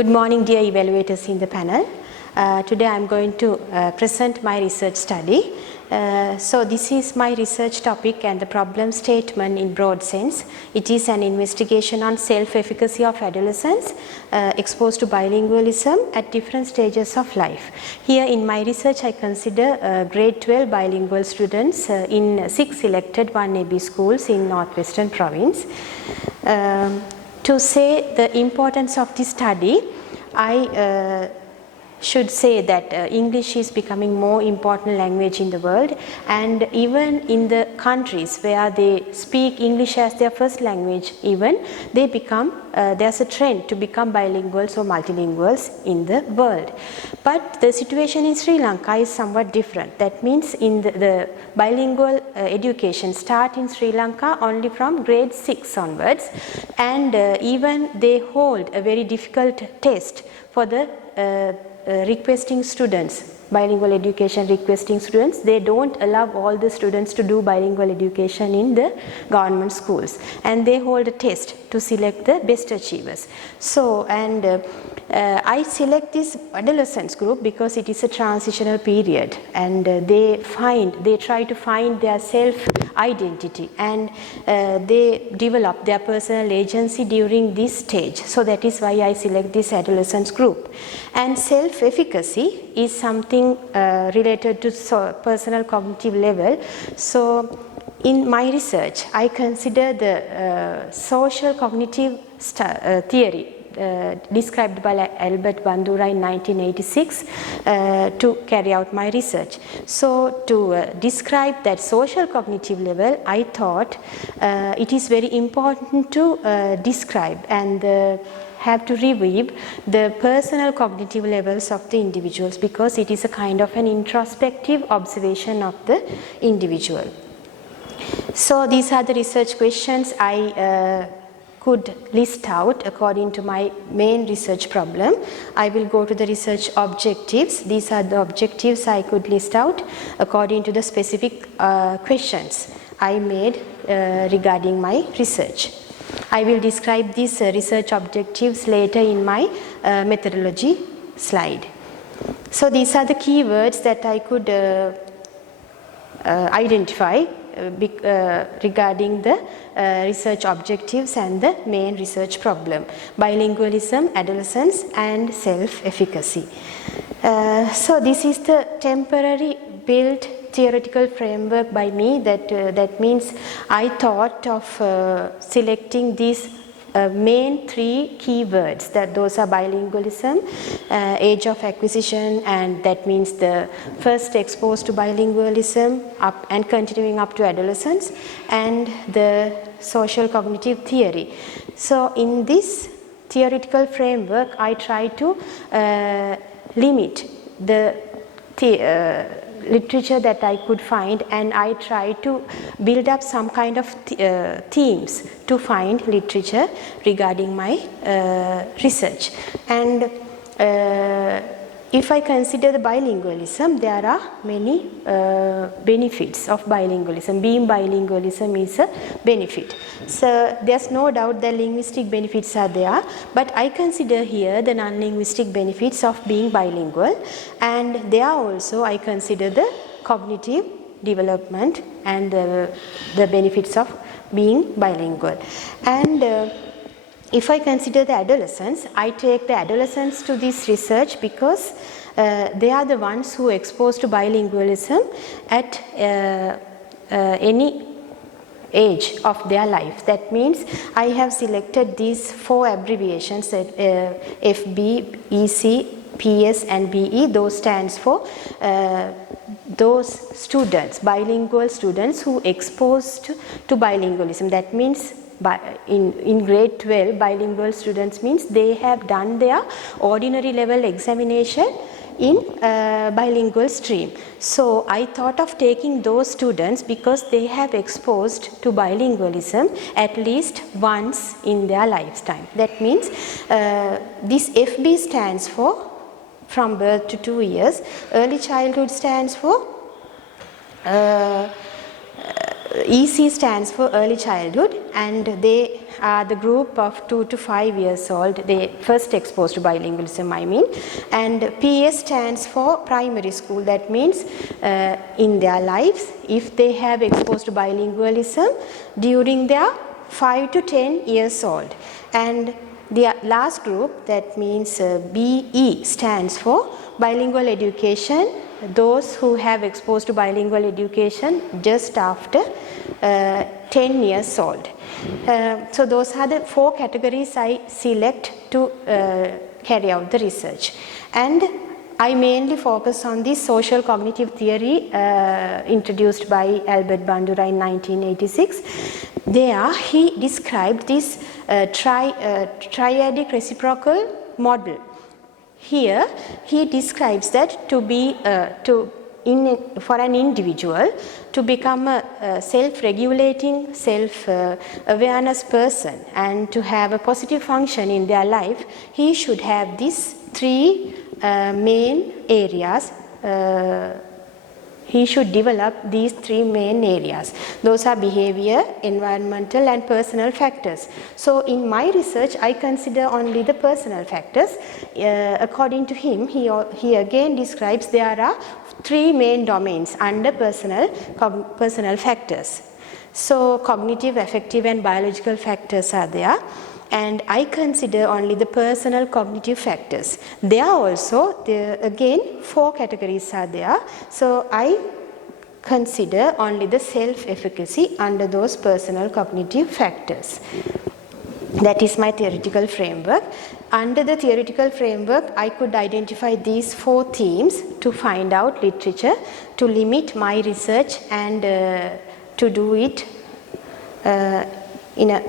Good morning, dear evaluators in the panel. Today I am going to present my research study. So this is my research topic and the problem statement in broad sense. It is an investigation on self-efficacy of adolescents exposed to bilingualism at different stages of life. Here in my research I consider grade 12 bilingual students in 6 selected 1AB schools in Northwestern Province. To say the importance of this study, I should say that English is becoming more important language in the world, and even in the countries where they speak English as their first language, even they become there's a trend to become bilinguals or multilinguals in the world. But the situation in Sri Lanka is somewhat different. That means in the bilingual education start in Sri Lanka only from grade 6 onwards, and even they hold a very difficult test for the requesting students, bilingual education requesting students. They don't allow all the students to do bilingual education in the government schools, and they hold a test to select the best achievers. So, and I select this adolescents group because it is a transitional period, and they try to find their self identity, and they develop their personal agency during this stage. So that is why I select this adolescents group. And self-efficacy is something related to personal cognitive level. So in my research, I consider the social cognitive theory described by Albert Bandura in 1986 to carry out my research. So to describe that social cognitive level, I thought it is very important to describe and have to review the personal cognitive levels of the individuals, because it is a kind of an introspective observation of the individual. So these are the research questions I could list out according to my main research problem. I will go to the research objectives. These are the objectives I could list out according to the specific questions I made regarding my research. I will describe these research objectives later in my methodology slide. So these are the keywords that I could identify regarding the research objectives and the main research problem: bilingualism, adolescence, and self-efficacy. So this is the temporary built theoretical framework by me. That means I thought of selecting these main 3 keywords, that those are bilingualism, age of acquisition, and that means the first exposed to bilingualism up and continuing up to adolescence, and the social cognitive theory. So in this theoretical framework I try to limit the literature that I could find, and I try to build up some kind of themes to find literature regarding my research. And if I consider the bilingualism, there are many benefits of bilingualism. Being bilingualism is a benefit. So there's no doubt that linguistic benefits are there, but I consider here the non-linguistic benefits of being bilingual, and there also I consider the cognitive development and the benefits of being bilingual. And if I consider the adolescents, I take the adolescents to this research because they are the ones who are exposed to bilingualism at any age of their life. That means I have selected these 4 abbreviations, FB, EC, PS and BE. Those stands for those students, bilingual students who exposed to bilingualism. That means in grade 12, bilingual students means they have done their ordinary level examination in bilingual stream. So I thought of taking those students because they have exposed to bilingualism at least once in their lifetime. That means this FB stands for from birth to 2 years. Early childhood stands for EC stands for early childhood, and they are the group of 2 to 5 years old. They first exposed to bilingualism, I mean. And PS stands for primary school. That means in their lives, if they have exposed to bilingualism during their 5 to 10 years old. And the last group, that means BE, stands for bilingual education, those who have exposed to bilingual education just after 10 years old. So those are the 4 categories I select to carry out the research. And I mainly focus on the social cognitive theory introduced by Albert Bandura in 1986. There he described this triadic reciprocal model. Here he describes that to be for an individual to become a self-regulating, self-awareness person and to have a positive function in their life, he should have these 3 main areas. He should develop these 3 main areas. Those are behavior, environmental and personal factors. So in my research, I consider only the personal factors. According to him, he again describes there are 3 main domains under personal factors. So cognitive, affective and biological factors are there. And I consider only the personal cognitive factors. There also, again 4 categories are there. So I consider only the self-efficacy under those personal cognitive factors. That is my theoretical framework. Under the theoretical framework, I could identify these 4 themes to find out literature, to limit my research and to do it in a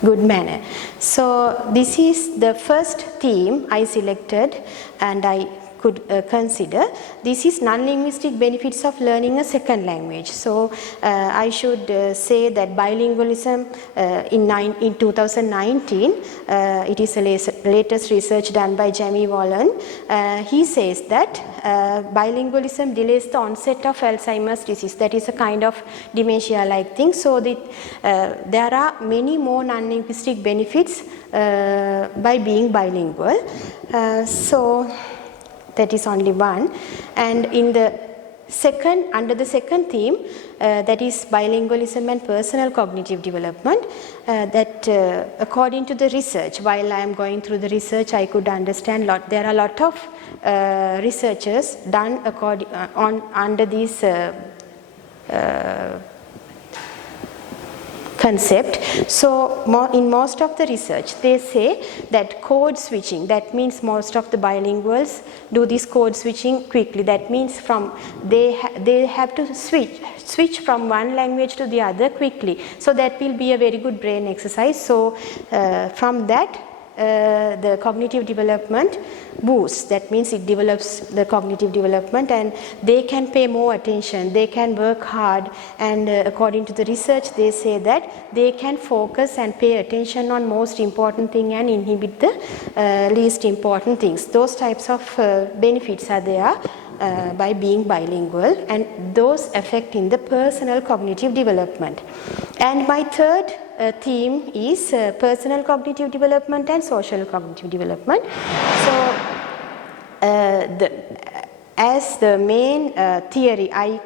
good manner. So this is the first theme I selected and I could consider. This is non-linguistic benefits of learning a second language. So I should say that bilingualism in 2019, it is the latest research done by Jamie Wallen. He says that bilingualism delays the onset of Alzheimer's disease. That is a kind of dementia-like thing. So there are many more non-linguistic benefits by being bilingual. So that is only one. And in the under the second theme, that is bilingualism and personal cognitive development, that according to the research, while I am going through the research, I could understand there are a lot of researchers done under these concept. So in most of the research, they say that code switching, that means most of the bilinguals do this code switching quickly. That means they have to switch from one language to the other quickly. So that will be a very good brain exercise. So from that, the cognitive development boosts. That means it develops the cognitive development and they can pay more attention, they can work hard, and according to the research they say that they can focus and pay attention on most important thing and inhibit the least important things. Those types of benefits are there by being bilingual, and those affect in the personal cognitive development. And my third theme is personal cognitive development and social cognitive development. So as the main theory I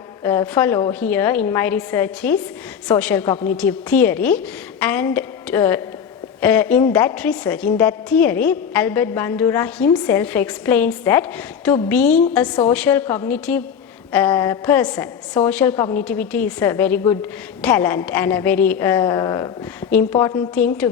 follow here in my research is social cognitive theory, and in that research, in that theory, Albert Bandura himself explains that to being a social cognitive person, social cognitivity is a very good talent and a very important thing to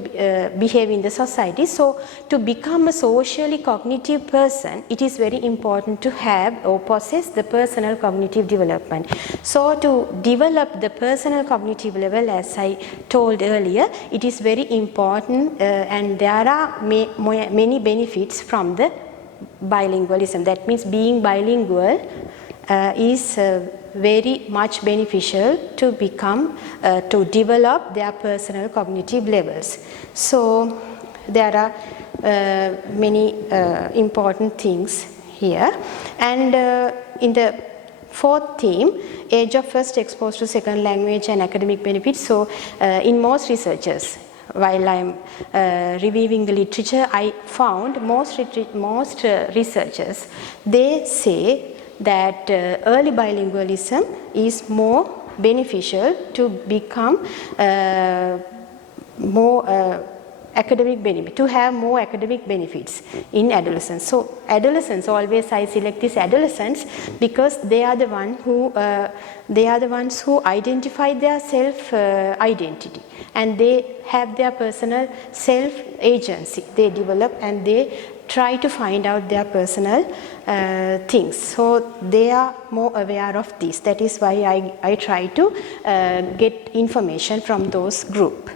behave in the society. So to become a socially cognitive person, it is very important to have or possess the personal cognitive development. So to develop the personal cognitive level, as I told earlier, it is very important and there are many benefits from the bilingualism. That means being bilingual is very much beneficial to become, to develop their personal cognitive levels. So there are many important things here, and in the fourth theme, age of first exposed to second language and academic benefits. So in most researchers, while I am reviewing the literature, I found most researchers, they say that early bilingualism is more beneficial to become more academic benefit, to have more academic benefits in adolescence. So adolescents, always I select these adolescents because they are the ones who identify their self identity, and they have their personal self agency. They develop and they try to find out their personal things. So they are more aware of this. That is why I try to get information from those group.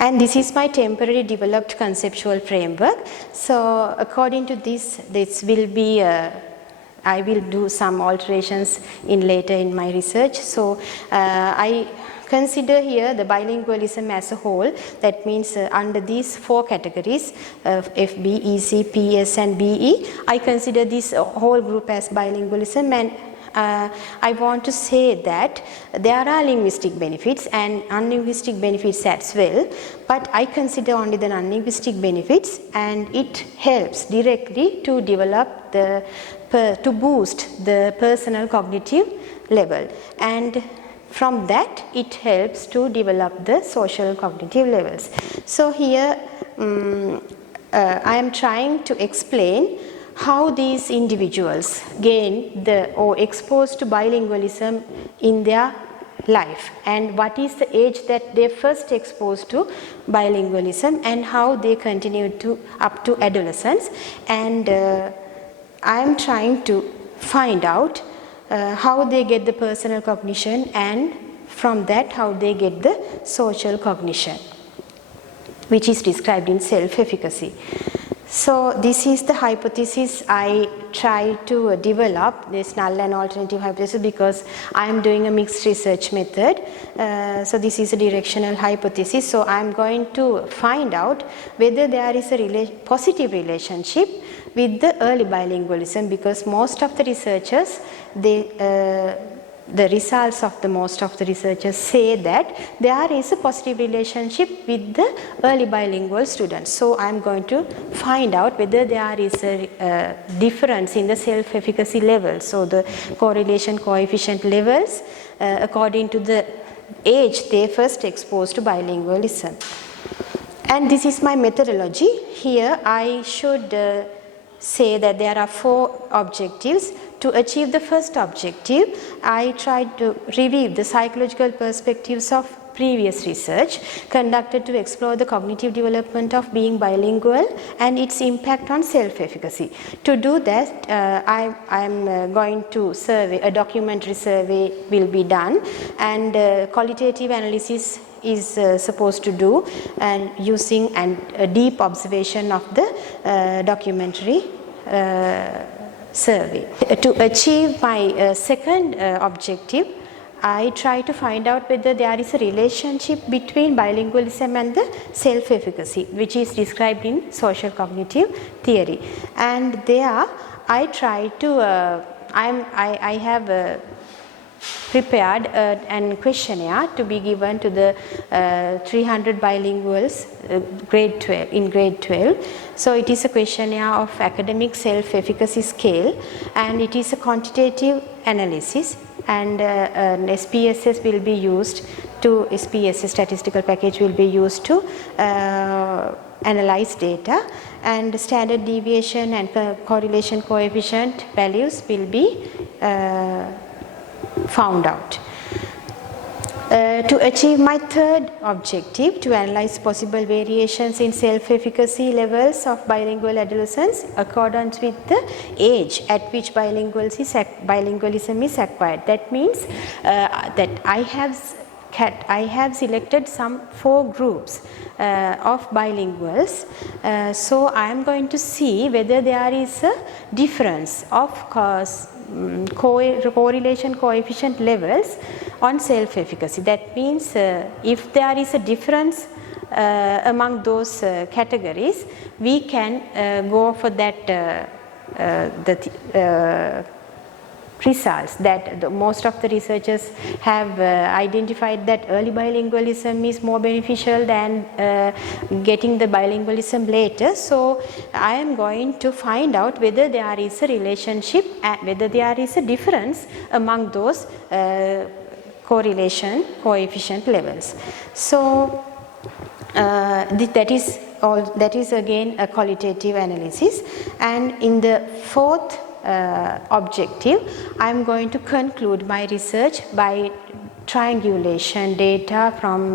And this is my temporary developed conceptual framework. So according to this will be, I will do some alterations later in my research. So I consider here the bilingualism as a whole. That means under these four categories, FB, EC, PS and BE, I consider this whole group as bilingualism, and I want to say that there are linguistic benefits and non-linguistic benefits as well, but I consider only the non-linguistic benefits, and it helps directly to develop to boost the personal cognitive level, and from that it helps to develop the social cognitive levels. So here I am trying to explain how these individuals gain or exposed to bilingualism in their life, and what is the age that they first exposed to bilingualism, and how they continue to up to adolescence. And I am trying to find out how they get the personal cognition, and from that how they get the social cognition, which is described in self-efficacy. So this is the hypothesis I try to develop, this null and alternative hypothesis, because I am doing a mixed research method. So this is a directional hypothesis. So I am going to find out whether there is a positive relationship with the early bilingualism, because most of the researchers, the results of most of the researchers say that there is a positive relationship with the early bilingual students. So I am going to find out whether there is a difference in the self-efficacy levels, so the correlation coefficient levels according to the age they first exposed to bilingualism. And this is my methodology. Here I should say that there are four objectives. To achieve the first objective, I tried to review the psychological perspectives of previous research conducted to explore the cognitive development of being bilingual and its impact on self-efficacy. To do that, I am going to survey, a documentary survey will be done, and qualitative analysis is supposed to do, and using a deep observation of the documentary survey. To achieve my second objective, I try to find out whether there is a relationship between bilingualism and the self-efficacy, which is described in social cognitive theory. And there I try to, I have prepared a questionnaire to be given to the 300 bilinguals in grade 12. So it is a questionnaire of academic self-efficacy scale, and it is a quantitative analysis, and an SPSS will be used to, SPSS statistical package will be used to analyze data, and standard deviation and correlation coefficient values will be found out. To achieve my third objective, to analyze possible variations in self-efficacy levels of bilingual adolescents accordance with the age at which bilingualism is acquired. That means that I have selected some 4 groups of bilinguals. So I am going to see whether there is a difference of correlation coefficient levels on self-efficacy. That means if there is a difference among those categories, we can go for that results that most of the researchers have identified that early bilingualism is more beneficial than getting the bilingualism later. So I am going to find out whether there is a relationship and whether there is a difference among those correlation coefficient levels. So that is again a qualitative analysis, and in the fourth objective I am going to conclude my research by triangulation data from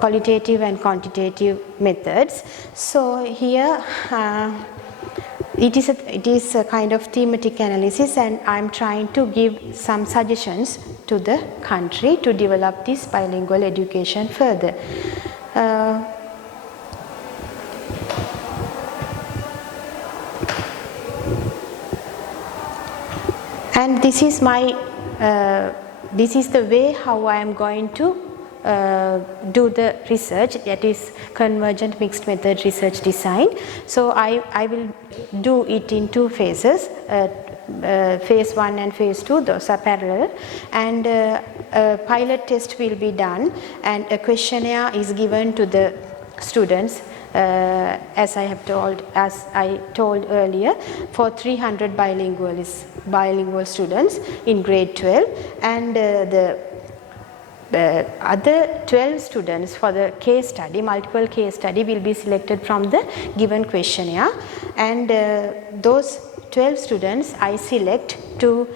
qualitative and quantitative methods. So here it is a kind of thematic analysis, and I am trying to give some suggestions to the country to develop this bilingual education further. And this is the way how I am going to do the research, that is convergent mixed method research design. So I will do it in two phases, phase 1 and phase 2, those are parallel, and a pilot test will be done and a questionnaire is given to the students as I told earlier, for 300 bilingual students in grade 12, and the other 12 students for the case study, multiple case study, will be selected from the given questionnaire, and those 12 students I select to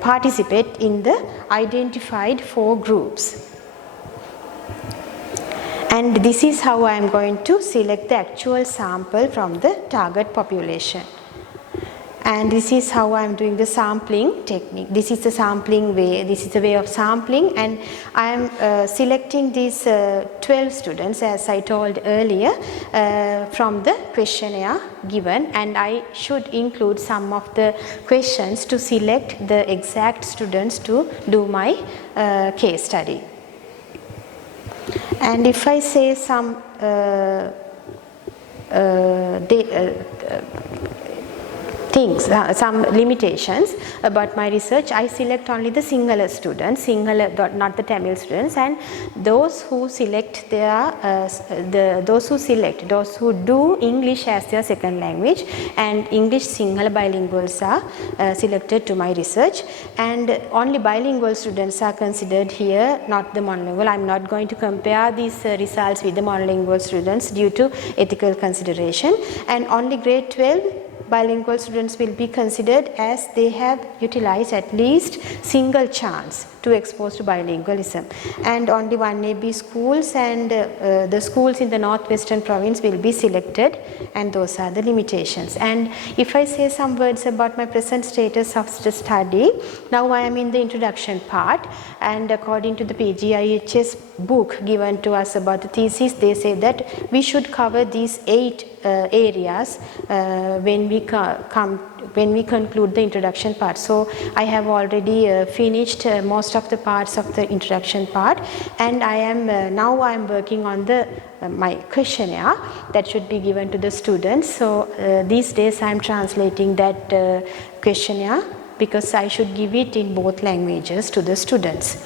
participate in the identified 4 groups. And this is how I am going to select the actual sample from the target population. And this is how I am doing the sampling technique. This is the sampling way, this is the way of sampling, and I am selecting these 12 students, as I told earlier, from the questionnaire given, and I should include some of the questions to select the exact students to do my case study. And if I say some things, some limitations about my research, I select only the Sinhala students, not the Tamil students, and those who select those who do English as their second language and English Sinhala bilinguals are selected to my research, and only bilingual students are considered here, not the monolingual. I am not going to compare these results with the monolingual students due to ethical consideration, and only grade 12 bilingual students will be considered as they have utilized at least single chance to expose to bilingualism, and only 1AB schools and the schools in the northwestern province will be selected, and those are the limitations. And if I say some words about my present status of the study, now I am in the introduction part, and according to the PGIHS book given to us about the thesis, they say that we should cover these 8 areas when we conclude the introduction part. So I have already finished most of the parts of the introduction part, and I am now I am working on the my questionnaire that should be given to the students. So these days I am translating that questionnaire, because I should give it in both languages to the students.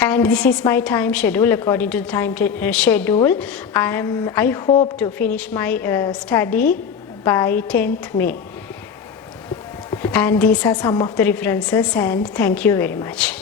And this is my time schedule. According to the time schedule, I hope to finish my study by 10th May. And these are some of the references, and thank you very much.